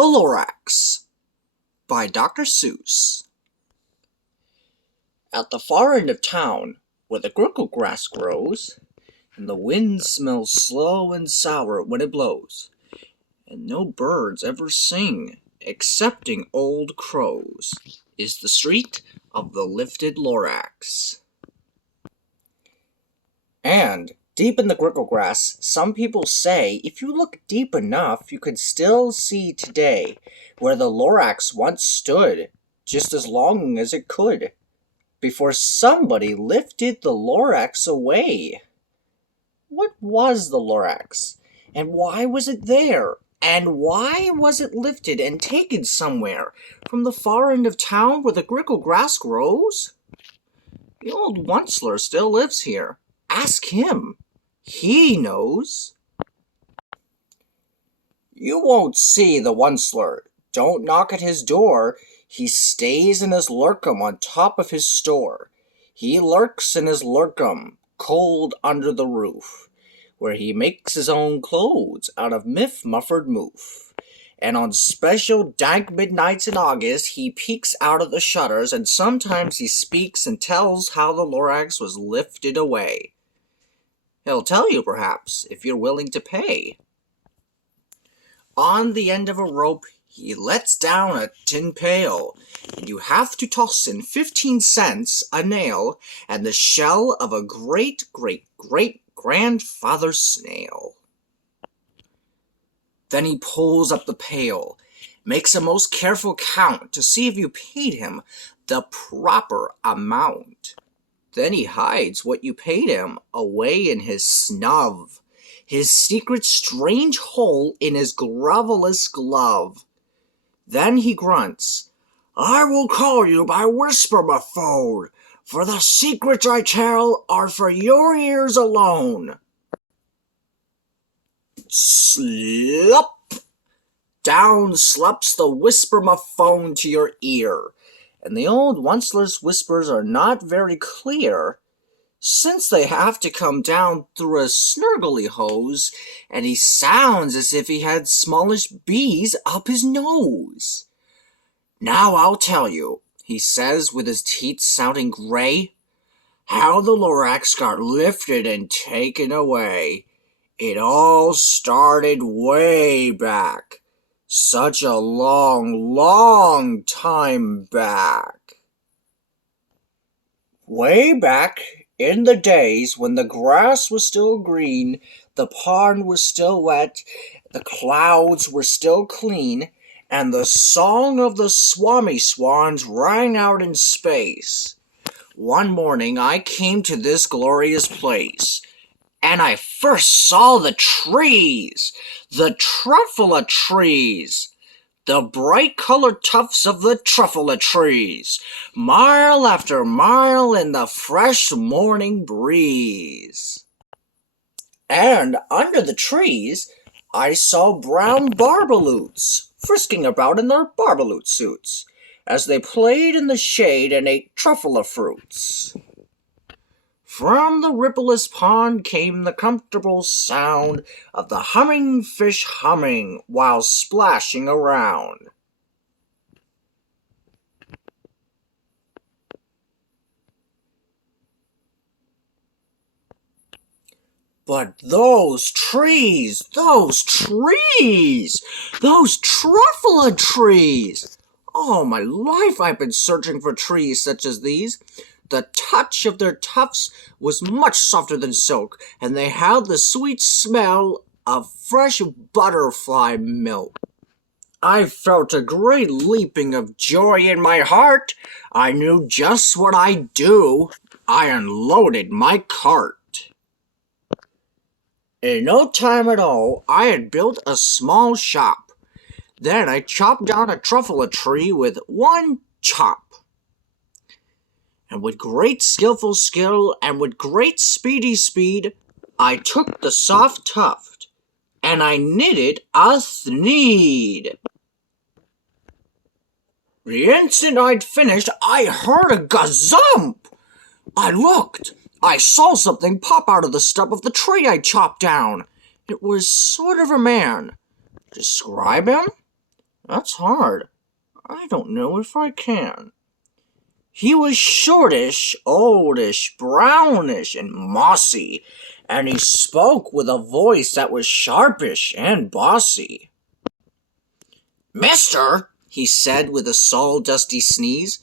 The Lorax by Dr. Seuss. At the far end of town, where the grickle grass grows, and the wind smells slow and sour when it blows, and no birds ever sing excepting old crows, is the street of the lifted Lorax. And deep in the grickle grass, some people say if you look deep enough, you can still see today where the Lorax once stood, just as long as it could, before somebody lifted the Lorax away. What was the Lorax? And why was it there? And why was it lifted and taken somewhere from the far end of town where the grickle grass grows? The old Once-ler still lives here. Ask him. He knows. You won't see the Once-ler. Don't knock at his door. He stays in his lurkum on top of his store. He lurks in his lurkum, cold under the roof, where he makes his own clothes out of mufford moof. And on special dank midnights in August, he peeks out of the shutters, and sometimes he speaks and tells how the Lorax was lifted away. He'll tell you, perhaps, if you're willing to pay. On the end of a rope, he lets down a tin pail, and you have to toss in 15 cents a nail and the shell of a great-great-great-grandfather snail. Then he pulls up the pail, makes a most careful count to see if you paid him the proper amount. Then he hides what you paid him away in his snub, his secret strange hole in his grovelous glove. Then he grunts, "I will call you by whisper my phone, for the secrets I tell are for your ears alone." Slop! Down slops the whisper-my-phone to your ear, and the old Once-ler's whispers are not very clear, since they have to come down through a snurgly hose, and he sounds as if he had smallish bees up his nose. "Now I'll tell you," he says with his teeth sounding gray, "how the Lorax got lifted and taken away. It all started way back. Such a long, long time back. Way back in the days when the grass was still green, the pond was still wet, the clouds were still clean, and the song of the swammy swans rang out in space. One morning I came to this glorious place, and I first saw the trees, the truffula trees, the bright-colored tufts of the truffula trees, mile after mile in the fresh morning breeze. And under the trees, I saw brown barbaloots frisking about in their barbaloot suits, as they played in the shade and ate truffula fruits. From the rippleless pond came the comfortable sound of the humming fish humming while splashing around. But those trees, those truffula trees! All my life I've been searching for trees such as these. The touch of their tufts was much softer than silk, and they had the sweet smell of fresh butterfly milk. I felt a great leaping of joy in my heart. I knew just what I'd do. I unloaded my cart. In no time at all, I had built a small shop. Then I chopped down a truffula tree with one chop. And with great skillful skill, and with great speedy speed, I took the soft tuft, and I knitted a thneed. The instant I'd finished, I heard a gazump. I looked. I saw something pop out of the stump of the tree I chopped down. It was sort of a man. Describe him? That's hard. I don't know if I can. He was shortish, oldish, brownish, and mossy, and he spoke with a voice that was sharpish and bossy. Mister, he said with a sawdusty sneeze,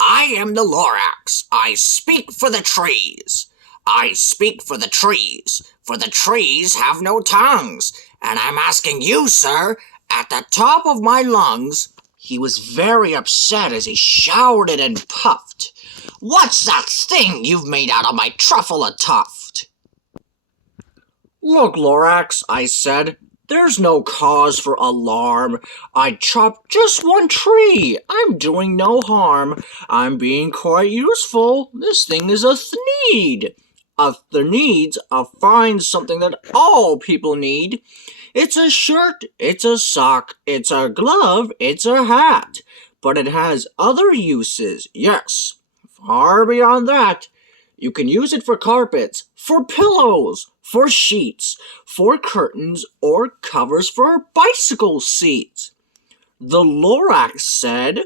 I am the Lorax. I speak for the trees. I speak for the trees have no tongues, and I'm asking you, sir, at the top of my lungs. He was very upset as he shouted and puffed. What's that thing you've made out of my truffle a tuft? Look, Lorax, I said, there's no cause for alarm. I chopped just one tree. I'm doing no harm. I'm being quite useful. This thing is a thneed. A thneed's a fine something that all people need. It's a shirt, it's a sock, it's a glove, it's a hat. But it has other uses, yes. Far beyond that. You can use it for carpets, for pillows, for sheets, for curtains, or covers for bicycle seats. The Lorax said,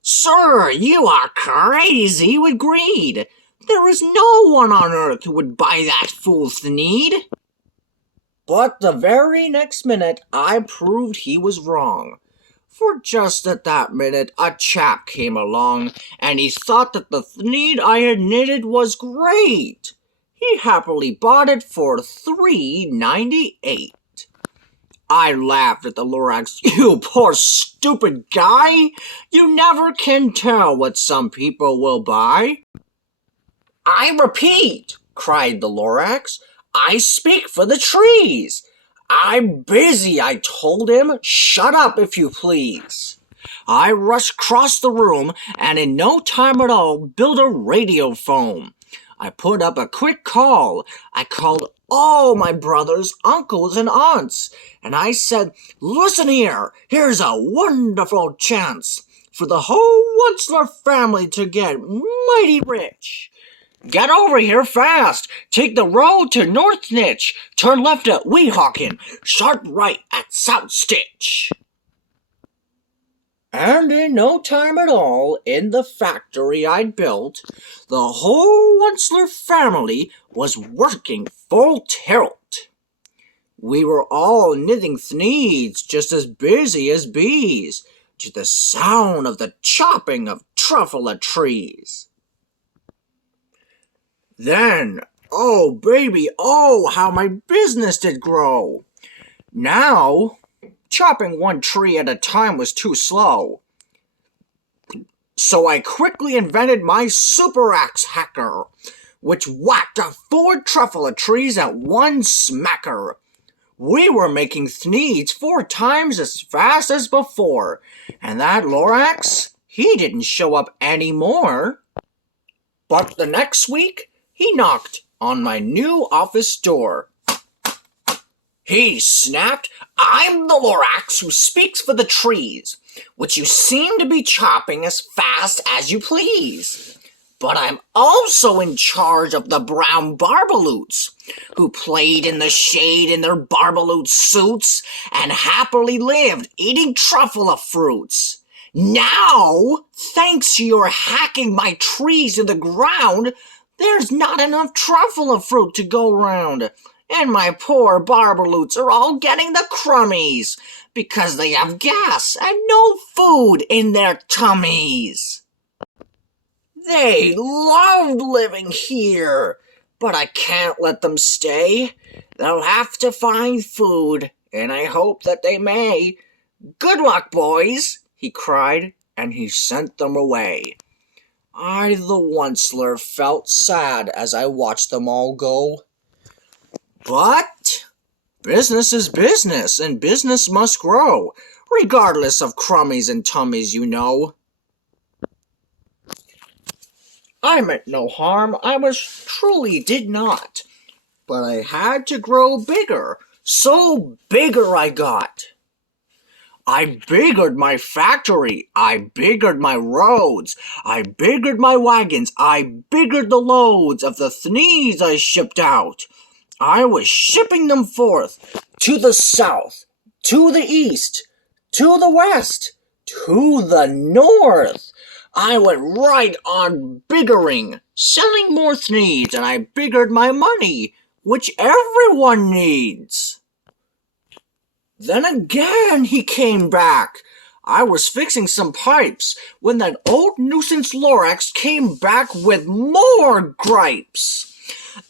Sir, you are crazy with greed. There is no one on earth who would buy that fool's need. But the very next minute, I proved he was wrong. For just at that minute, a chap came along, and he thought that the thneed I had knitted was great. He happily bought it for $3.98. I laughed at the Lorax. You poor stupid guy! You never can tell what some people will buy. I repeat, cried the Lorax, I speak for the trees. I'm busy, I told him. Shut up, if you please. I rushed across the room and in no time at all built a radiophone. I put up a quick call. I called all my brothers, uncles, and aunts, and I said, Listen here, here's a wonderful chance for the whole Once-ler family to get mighty rich. Get over here fast. Take the road to North Nitch. Turn left at Weehawken. Sharp right at South Stitch. And in no time at all, in the factory I'd built, the whole Once-ler family was working full tilt. We were all knitting thneeds, just as busy as bees, to the sound of the chopping of truffle trees. Then, oh baby, oh how my business did grow. Now, chopping one tree at a time was too slow. So I quickly invented my super axe hacker, which whacked 4 truffle trees at one smacker. We were making thneeds 4 times as fast as before, and that Lorax, he didn't show up anymore. But the next week, he knocked on my new office door. He snapped, I'm the Lorax who speaks for the trees, which you seem to be chopping as fast as you please. But I'm also in charge of the brown barbaloots, who played in the shade in their barbaloot suits and happily lived eating truffle fruits. Now, thanks to your hacking my trees in the ground, there's not enough truffle fruit to go round, and my poor barbaloots are all getting the crummies because they have gas and no food in their tummies. They loved living here, but I can't let them stay. They'll have to find food, and I hope that they may. Good luck, boys, he cried, and he sent them away. I, the Once-ler, felt sad as I watched them all go. But business is business, and business must grow, regardless of crummies and tummies, you know. I meant no harm, I truly did not. But I had to grow bigger, so bigger I got. I biggered my factory, I biggered my roads, I biggered my wagons, I biggered the loads of the thneeds I shipped out. I was shipping them forth, to the south, to the east, to the west, to the north. I went right on biggering, selling more needs, and I biggered my money, which everyone needs. Then again he came back. I was fixing some pipes when that old nuisance Lorax came back with more gripes.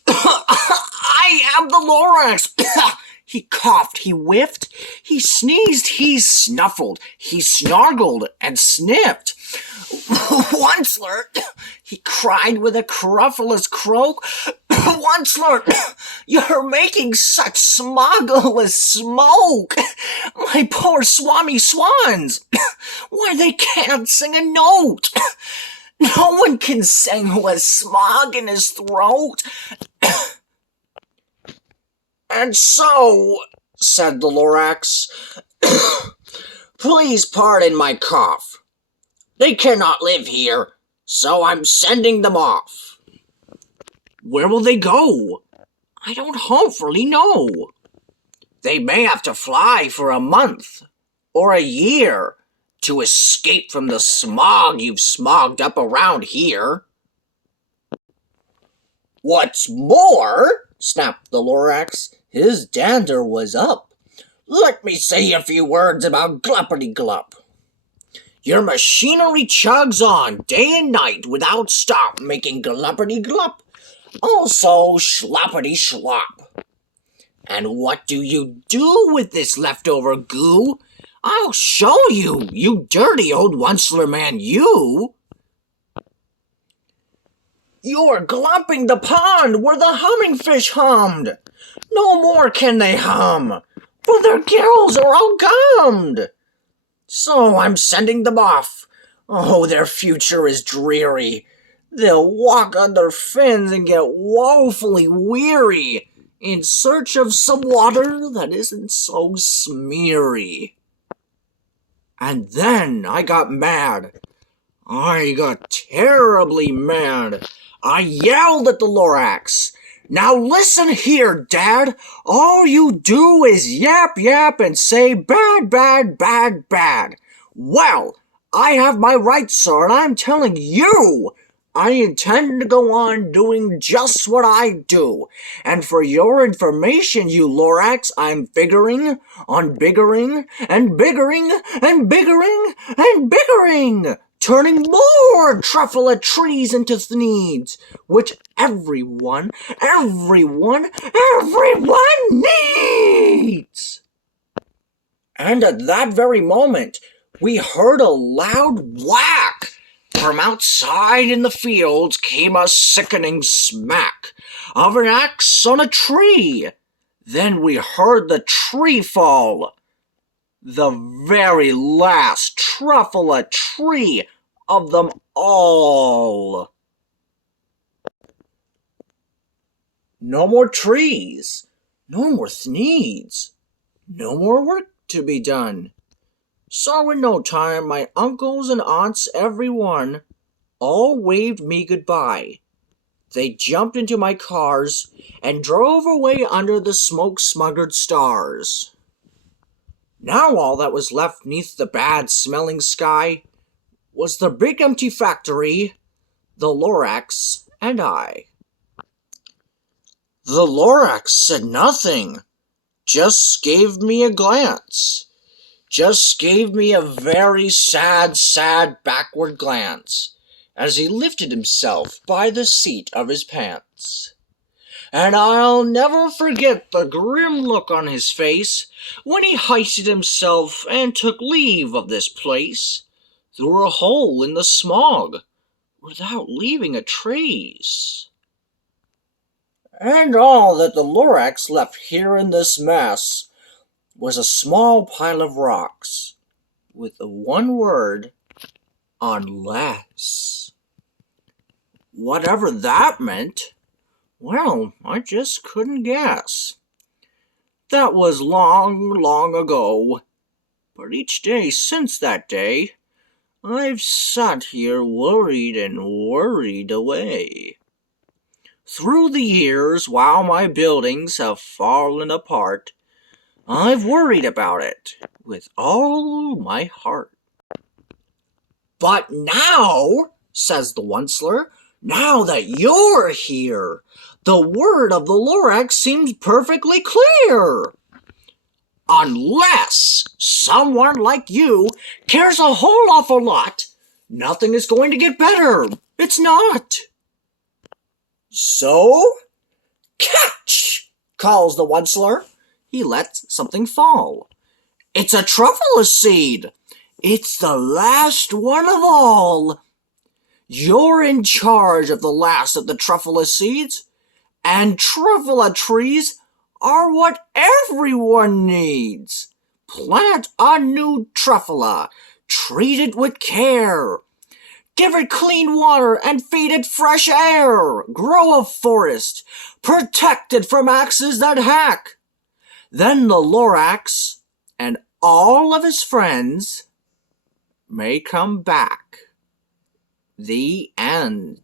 I am the Lorax. He coughed, he whiffed, he sneezed, he snuffled, he snargled and sniffed. Once-ler, he cried with a querulous croak. Once-ler, you're making such smoggleless smoke. My poor swami swans, why they can't sing a note. No one can sing with smog in his throat. And so, said the Lorax, please pardon my cough. They cannot live here, so I'm sending them off. Where will they go? I don't hopefully know. They may have to fly for a month or a year to escape from the smog you've smogged up around here. What's more, snapped the Lorax, his dander was up. Let me say a few words about Gluppity-Glup. Your machinery chugs on day and night without stop, making Gluppity-Glup, also Schloppity-Schlop. And what do you do with this leftover goo? I'll show you, you dirty old Once-ler man, you! You're glumping the pond where the humming fish hummed. No more can they hum, for their gills are all gummed. So I'm sending them off. Oh, their future is dreary. They'll walk on their fins and get woefully weary in search of some water that isn't so smeary. And then I got mad. I got terribly mad. I yelled at the Lorax. Now listen here, Dad. All you do is yap, yap, and say bad, bad, bad, bad. Well, I have my rights, sir, and I'm telling you, I intend to go on doing just what I do. And for your information, you Lorax, I'm figuring on biggering and biggering and biggering and biggering, turning more truffle trees into thneeds, which everyone needs. And at that very moment, we heard a loud whack. From outside in the fields came a sickening smack of an axe on a tree. Then we heard the tree fall. The very last truffle tree of them all. No more trees, no more thneeds, no more work to be done. So in no time my uncles and aunts, every one, all waved me goodbye. They jumped into my cars and drove away under the smoke-smuggered stars. Now all that was left 'neath the bad-smelling sky was the big empty factory, the Lorax, and I. The Lorax said nothing, just gave me a glance. Just gave me a very sad backward glance as he lifted himself by the seat of his pants. And I'll never forget the grim look on his face when he hoisted himself and took leave of this place through a hole in the smog without leaving a trace. And all that the Lorax left here in this mess was a small pile of rocks with the one word, unless. Whatever that meant, well, I just couldn't guess. That was long ago, but each day since that day, I've sat here worried and worried away. Through the years, while my buildings have fallen apart, I've worried about it with all my heart. But now, says the Once-ler, now that you're here, the word of the Lorax seems perfectly clear. Unless someone like you cares a whole awful lot, nothing is going to get better. It's not. So, catch, calls the Once-ler. He lets something fall. It's a truffle seed. It's the last one of all. You're in charge of the last of the truffle seeds, and truffle trees are what everyone needs. Plant a new truffle, treat it with care. Give it clean water and feed it fresh air. Grow a forest, protect it from axes that hack. Then the Lorax and all of his friends may come back. The end.